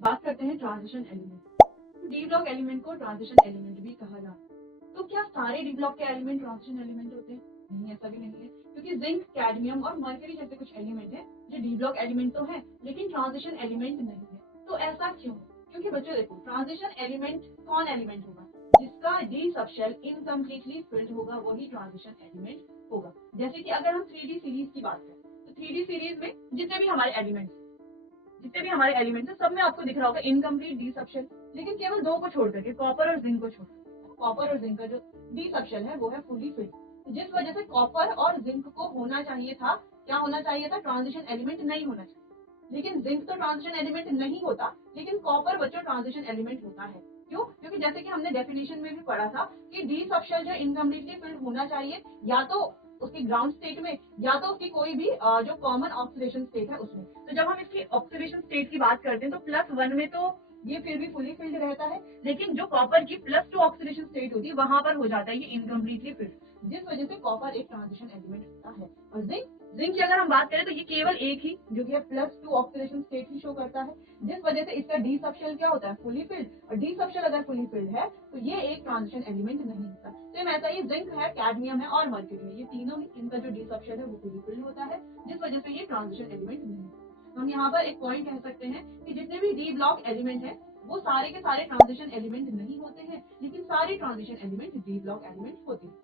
बात करते हैं transition element. D block element को ट्रांजिशन एलिमेंट भी कहा जाता है। तो क्या सारे डी ब्लॉक के एलिमेंट ट्रांजिशन एलिमेंट होते हैं? नहीं, ऐसा भी नहीं है, क्योंकि जिंक, कैडमियम और मर्करी जैसे कुछ एलिमेंट हैं जो डी ब्लॉक एलिमेंट तो है लेकिन ट्रांजिशन एलिमेंट नहीं है। तो ऐसा क्यों? क्योंकि बच्चों देखो, ट्रांजिशन एलिमेंट कौन एलिमेंट होगा? जिसका डी सबशेल इनकम्प्लीटली फिल्ड होगा वही ट्रांजिशन एलिमेंट होगा। जैसे कि अगर हम 3D सीरीज की बात करें तो 3D सीरीज में जितने भी हमारे एलिमेंट्स हैं सब में आपको दिख रहा होगा इनकम्प्लीट डी सबशेल, लेकिन केवल दो को छोड़ करके, कॉपर और जिंक को छोड़ करके। कॉपर और जिंक का जो डी सबशेल है वो है फुली फिल्ड। जिस वजह से कॉपर और जिंक को होना चाहिए था, क्या होना चाहिए था? ट्रांजिशन एलिमेंट नहीं होना चाहिए। लेकिन जिंक तो ट्रांजिशन एलिमेंट नहीं होता, लेकिन कॉपर बच्चों ट्रांजिशन एलिमेंट होता है। क्यों? क्योंकि जैसे कि हमने डेफिनेशन में भी पढ़ा था कि डी सबशेल जो इनकम्प्लीटली फिल्ड होना चाहिए या तो उसकी ग्राउंड स्टेट में या तो उसकी कोई भी जो कॉमन ऑक्सीडेशन स्टेट है उसमें। तो जब हम इसकी ऑक्सीडेशन स्टेट की बात करते हैं तो +1 में तो ये फिर भी फुली फिल्ड रहता है, लेकिन जो कॉपर की +2 ऑक्सीडेशन स्टेट होती है वहां पर हो जाता है ये इनकम्प्लीटली फिल्ड, जिस वजह से कॉपर एक ट्रांजिशन एलिमेंट होता है। और जिंक की अगर हम बात करें तो ये केवल एक ही जो कि है +2 ऑक्सीडेशन स्टेट ही शो करता है, जिस वजह से इसका डी सबशेल क्या होता है? Fully filled. और डी सबशेल अगर फुली फिल्ड है तो ये एक ट्रांजिशन एलिमेंट नहीं होता। सेम ऐसा ही जिंक है, कैडमियम है और मर्क्यूरी है, ये तीनों ही इनका जो डी सबशेल है वो फुली फिल्ड होता है, जिस वजह से ये ट्रांजिशन एलिमेंट नहीं है। हम यहाँ पर एक पॉइंट कह सकते हैं कि जितने भी डी ब्लॉक एलिमेंट है वो सारे के सारे ट्रांजिशन एलिमेंट नहीं होते हैं, लेकिन सारे transition element D block element होते हैं।